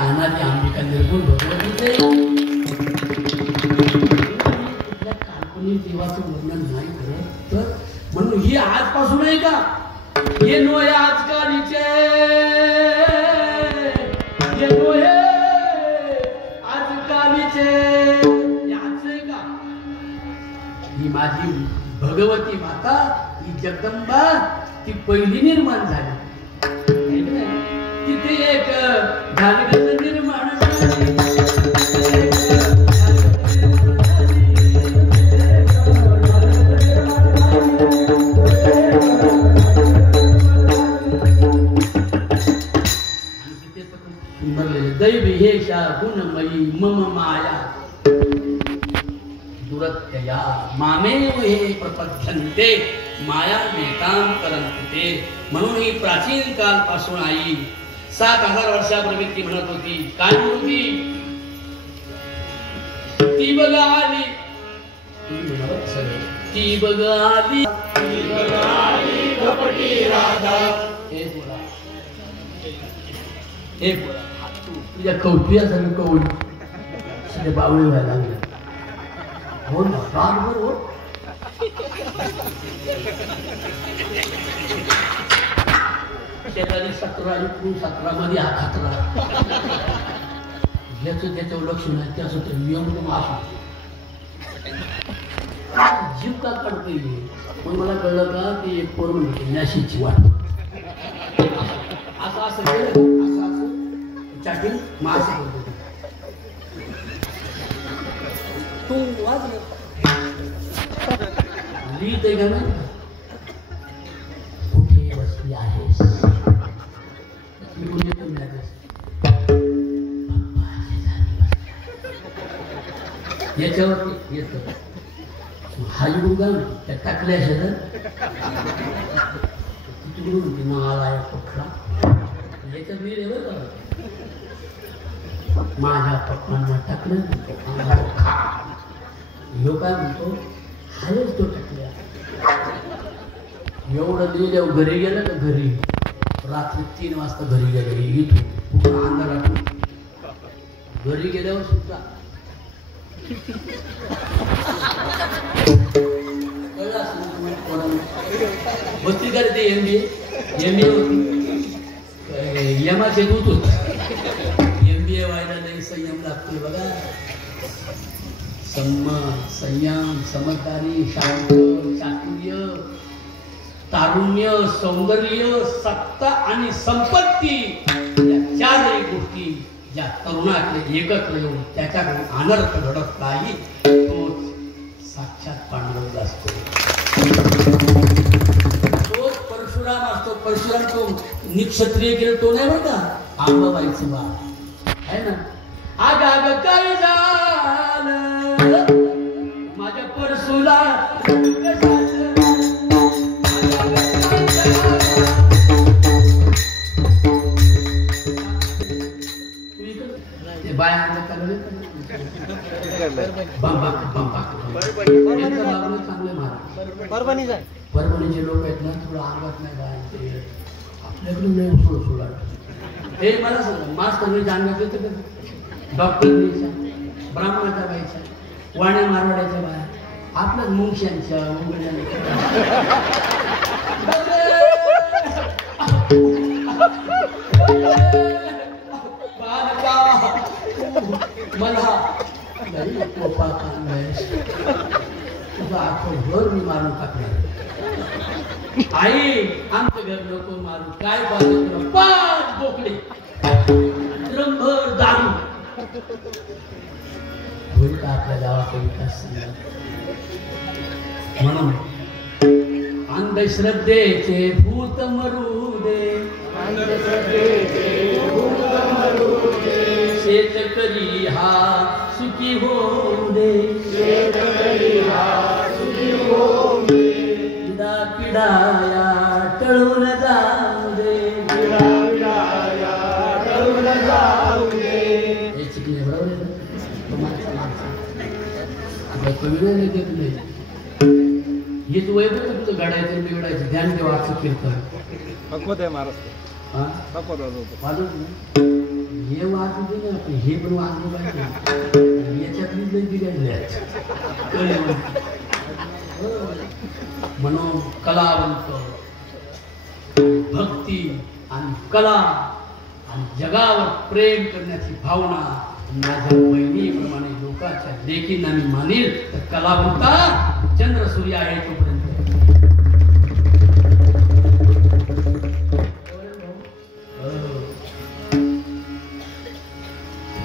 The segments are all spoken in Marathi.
अनादी अंबिका निर्गुण भगवतीचे कुठल्या काल्पनिक देवाचं वर्णन नाही करत. तर म्हणून ही आजपासून आहे का ये नोहे आजकालीचे ये नोहे आजकालीचे याच आहे का. ही माझी भगवती माता ही जगदंबा ती पहिली निर्माण झाली. तिथे एक झाडीचं निर्माण झाले. दैवी हेषा गुणमयी मम माया दुरत्यया मामेव हे प्रपद्यन्ते माया मेतां करन्ते. म्हणून ही प्राचीन काळपासून आई 7000 वर्षापूर्वी ती म्हणत होती. काय म्हणत होती. ती बघा आली ती बघा आली कपटी राधा. हे बोला हे बोला तुझ्या कौतुकासाठी कौल सगळे बावळे व्हायला लागले. हो ना रागभर हो. शेजारी 17 आणि 17 मध्ये हा खतरा ज्याचं त्याच्यावर लक्ष नाही त्याचं ते नियम असू जीव का काढते. मग मला कळलं का ते एक पोर म्हणते नाशिकची वाट असं असं केलं असं असं चाटील मास बोलतो तू वाजलं लिहित आहे का नाही. कुठे बसली आहेस मी कुठे पुण्यातच याच्यावरती येत हाई डुंगा त्या टाकल्या शेजार तिकडून नाला पखरा याच्यात मी रेवर का माझ्या पप्पांना टाकलं ह्यो काय म्हणतो हायच तो टाकल्या. एवढं लिहिल्यावर घरी गेलं का घरी रात्री 3 वाजता घरी गेलं. इथून अंधारात घरी गेल्यावर सुद्धा बसती का ते MBA होती यमाचे दूत होत. MBA व्हायला नाही संयम लागतोय बघा. संयम समजदारी शांत चातुर्य तारुण्य सौंदर्य सत्ता आणि संपत्ती या 4 गोष्टी ज्या तरुणाकडे एकत्र येऊन त्याच्याकडे अनर्थ घडत नाही तो साक्षात पांडुरंग असतो. तोच परशुराम असतो. परशुराम तो निक्षत्रिय केलं तो नाही बरं का आंबाबाईचं बाळ आहे ना. आग आग काय झालं माझ्या परशुला परभणीचे लोक आहेत ना थोडं अंगात नाही बाहेर आपल्याकडून नाही उसळ हे मला सांगा मास्तर अंगात येतं का. डॉक्टर ब्राह्मणाच्या बाईच्या वाण्या मारवाड्याच्या बाया आपल्याच मुंग्यांच्या मला तुझं आखं घर मी मारून टाकणार. आई आमचं घर नको मारू. काय पाहिजे 5 बोकडे ड्रमभर दारू होईल का आपल्या गावाचा विकास सांगा. म्हणून अंधश्रद्धेचे भूत मरू दे शेतकरी हा सुखी होऊ दे पिढा पिढाया टळून जाऊ दे हे शिकले बरोबर आहे कवी नाही देत नाही. हेच वय बघ तुझं गाडायचं बिघडायचं ध्यान ठेवा असं कीर्तन पक्वत आहे महाराष्ट्र. वाजवत हे वाचू दे ना, हे पण वाचलं पाहिजे. याच्यातलीच लई बिघडले म्हणून कलावंत, भक्ती आणि कला आणि जगावर प्रेम करण्याची भावना माझ्या बहिणीप्रमाणे लोकांच्या लेकींना मी मानेल तर कलावंता चंद्र सूर्य आहे तोपर्यंत.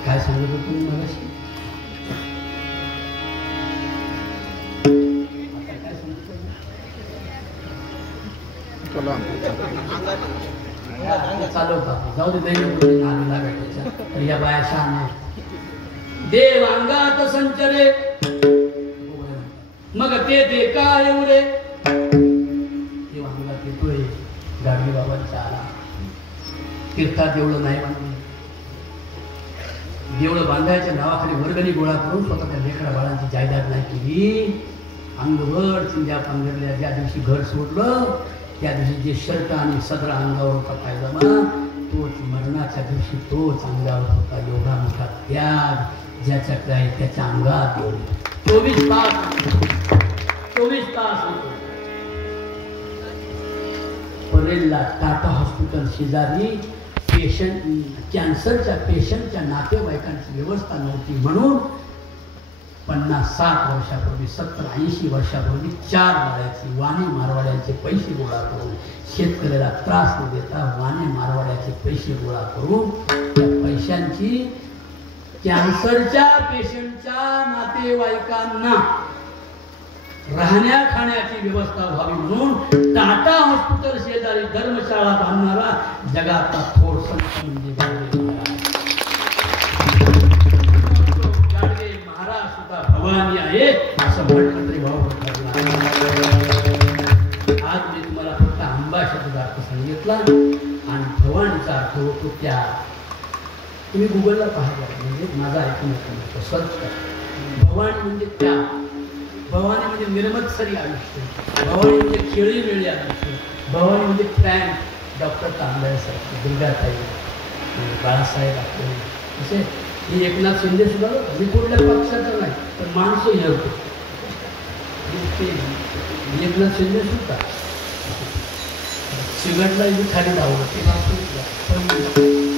काय सांगत होतो तुम्ही मगाशी? आता काय सांगतो चालवता जाऊ दे दैनिक नावी लागायच्या तर या बाया शहाण्या. देव अंगात संचरे मग ते काय एवढे देव अंगात येतोय. गाडगी बाबांचा आला तीर्थात एवढं नाही बांधलं. देवळं बांधायच्या नावाखाली वर्गणी गोळा करून स्वतःच्या लेकरा बाळांची जायदाद नाही केली. अंगभर चिंध्या पांघरल्या. ज्या दिवशी घर सोडलं त्या दिवशी जे शर्ट आणि सदरा अंगावर होता पायजामा तोच मरणाच्या दिवशी तोच अंगावर होता. एवढा मोठा त्याग ज्याच्याकडे आहे त्याच्या अंगात एवढे 24 तास होतो. परेलला टाटा हॉस्पिटल शेजारी पेशंट कॅन्सरच्या पेशंटच्या नातेवाईकांची व्यवस्था नव्हती म्हणून 50-60 वर्षापूर्वी 70-80 वर्षापूर्वी 4 माळ्याची वाणी मारवाड्यांचे पैसे गोळा करून शेतकऱ्याला त्रास न देता वाणी मारवाड्याचे पैसे गोळा करून त्या पैशांची कॅन्सरच्या पेशंटच्या नातेवाईकांना राहण्या खाण्याची व्यवस्था व्हावी म्हणून टाटा हॉस्पिटल शेजारी धर्मशाळा बांधणारा जगातला थोर संत म्हणजे गाडगे महाराज सुद्धा भवानी आहे असं म्हटलं तरी भाव. आज मी तुम्हाला फक्त आंबा शब्दाचा अर्थ सांगितला आणि भवानीचा अर्थ होतो त्या. तुम्ही गुगलला पाहिला म्हणजे माझा ऐकून येतो सर्च करा. भवानी म्हणजे त्या, भवानी म्हणजे निर्मत्सरी आयुष्य, भवानी म्हणजे खेळीमेळी आयुष्य, भवानी म्हणजे फ्रँक डॉक्टर तांबेसारखे, दुर्गाताई, बाळासाहेब आपले असे. ही एकनाथ शिंदे सुद्धा मी कुठल्या पक्षाचा नाही पण माणसं हे होतो. एकनाथ शिंदे सुद्धा सिगटला इथे खाली धावलं ते पण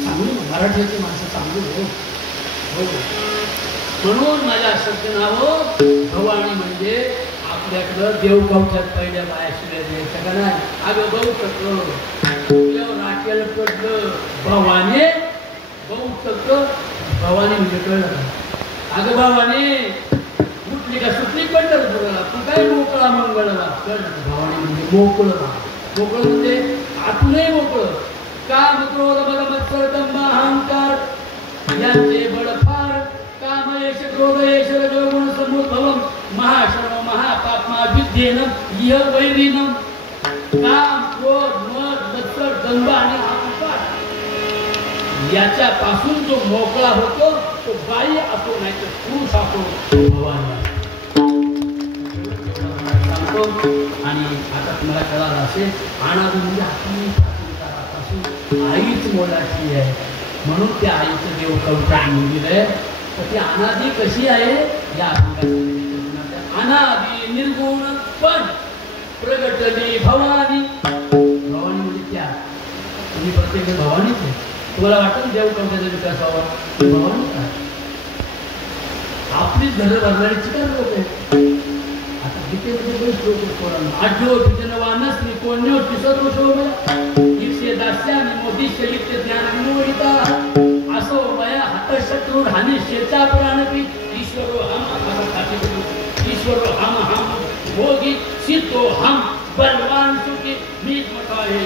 चांगली मराठीची माणसं चांगली हो. म्हणून माझ्या सज्जनाहो भवानी म्हणजे आपल्याकडं देवकवठ्यात पहिल्या बाया शिल्या द्यायच्या का नाही. अगं भाऊ टकलं राखेल पडलं भवानी भाऊ टकलं. भवानी म्हणजे कळलं का? अगं भवानी उठली का सुटली पंढरपुराला तू काय मोकळा मंगळला कळलं. भवानी म्हणजे मोकळं. मोकळं म्हणजे आतूनही मोकळं. काम क्रोध बल मत्सर दंभ अहंकार यांचे बळ फार. काम यश क्रोध यश रजोगुण समुद्भवम महाश्रम महापापमा विद्येनं इह वैरीनं. काम क्रोध मद मत्सर दंभ आणि अहंकार याच्यापासून जो मोकळा होतो तो बाई असो नाही तर पुरुष असो भवानी सांगतो. आणि आता तुम्हाला कळालं असेल अनादी म्हणजे आपण आईच मोलाची आहे म्हणून त्या आईचं देवकवठा मंदिर आहे. तर ती अनादी कशी आहे या अनादी निर्गुण पण प्रगटली भवानी. भवानी म्हणजे त्या तुम्ही प्रत्येक भवानीच आहे. तुम्हाला वाटतं देवकवठ्याचा विकास व्हावा भवानी काय आपलीच घरं भरणारीची काय लोक आहे. आता गीतेमध्ये श्लोक आढ्यो विजनवानस निकोण्यो तिसरो शोभ इक्षे दास्याने मोदिष्य लिप्त ज्ञान विनोदिता असो मया हतशत्रू हानी शेचा पुराणपी ईश्वरो हम ईश्वरो हम भोगी सिद्धो हम बलवान सुखी मीच मोठा आहे.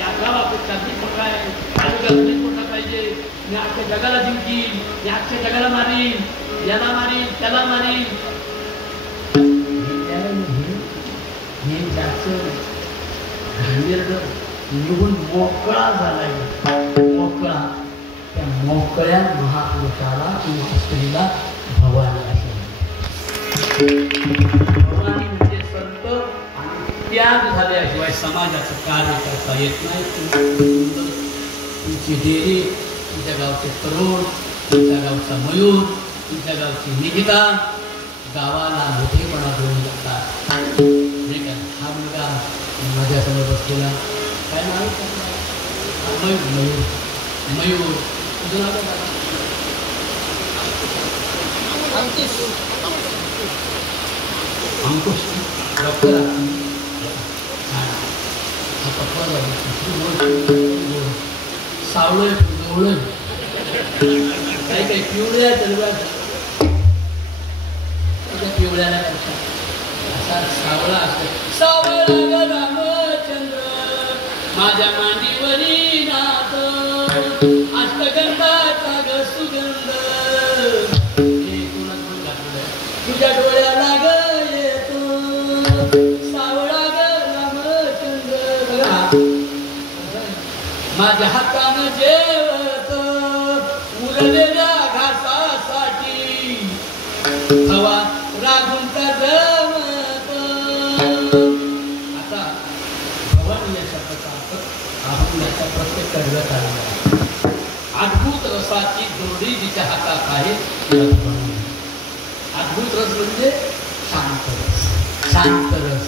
या गावापेक्षा मीच मोठा आहे. तालुक्यात मीच मोठा पाहिजे. मी आजच्या जगाला जिंकीन. मी आजच्या जगाला मारीन. याला मारीन त्याला मारीन. हे ज्याचं निघून मोकळा झालाय मोकळा त्या मोकळ्या महापुरुषाला किंवा स्त्रीला भवानी असे. भवानी म्हणजे संत आणि त्याग झाल्याशिवाय समाजाचं कार्य करता येत नाही. तुमची देरी तुमच्या गावचे तरुण, तुमच्या गावचा मयूर, तुमच्या गावची निकिता गावाला मोठेपणा देऊन जातात नाही का. हा मुलगा माझ्यासमोर बसलेला काय नाव मयूर मयूर मयूर तुझं नाव काय? अंकुश डॉक्टर सावळ पिवळ काही काही पिवळ्या तलव्या पिवळ्याला करतात असा सावळा असतो. सावळा रामचंद्र माझ्या मांडीवरी नाथ अष्टगंधाचा ग सुगंध तुझ्या डोळ्याला ग येतो सावळा ग रामचंद्र माझ्या हातानं जेवत उरलेल्या घासासाठी हवा रागुंचा जमत. आता भवानी या शब्दाचा अर्थ आपण याच्या प्रत्येक कडव्यात आला. अद्भुत रसाची दोरी जिच्या हातात आहे अद्भुत रस म्हणजे शांत रस. शांत रस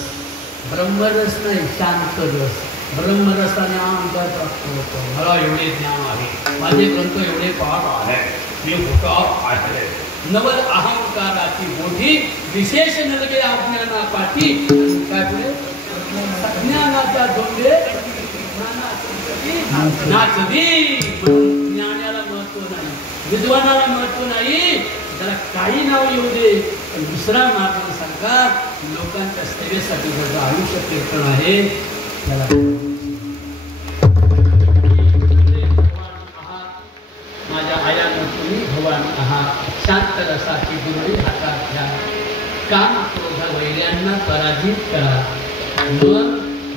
ब्रह्मरस नाही शांत रस. ब्रह्मरसाने आमच्या प्राप्त होतो. मला एवढे ज्ञान आहे माझे ग्रंथ एवढे पाठ आहे मी हुशार आहे. नवल अहंकाराची मोठी विशेष नलगे अज्ञाना पाठी काय पुढे ज्ञानाच्या दोंडे नाचदी. ज्ञानाला महत्व नाही विद्वानाला महत्व नाही. त्याला काही नाव येऊ दे पण दुसरा मार्ग सांगा लोकांच्या सेवेसाठी जर आयुष्य कीर्तन आहे त्याला माझ्या आयानं तुम्ही भवानी आहात. शांत रसाची गुरळी हातात घ्या. काम क्रोध वैर्यांना पराजित करा. मग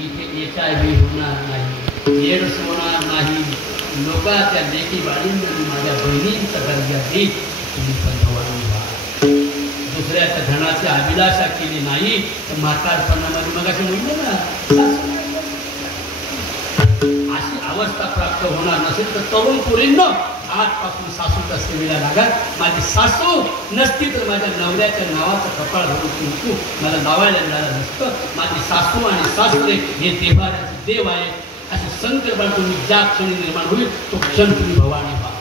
इथे HIV होणार नाही एड्स होणार नाही. लोकांच्या लेखी बाळींना माझ्या बहिणींचा दर्जा देत तुम्ही पण भवानी व्हा. दुसऱ्याच्या धनाची अभिलाषा केली नाही तर म्हातारपणामध्ये मग असे म्हणलं ना अशी अवस्था प्राप्त होणार नसेल तर तरुण पोरींनो आजपासून सासूच्या सेवेला लागा. माझी सासू नसती तर माझ्या नवऱ्याच्या नावाचं कपाळ धरून कुंकू मला लावायला मिळालं नसतं. माझी सासू आणि सासरे हे देवाऱ्याचे देव आहे. असे संकल्पना तुम्ही ज्या क्षणी निर्माण होईल तो क्षण तुम्ही भवानी व्हा.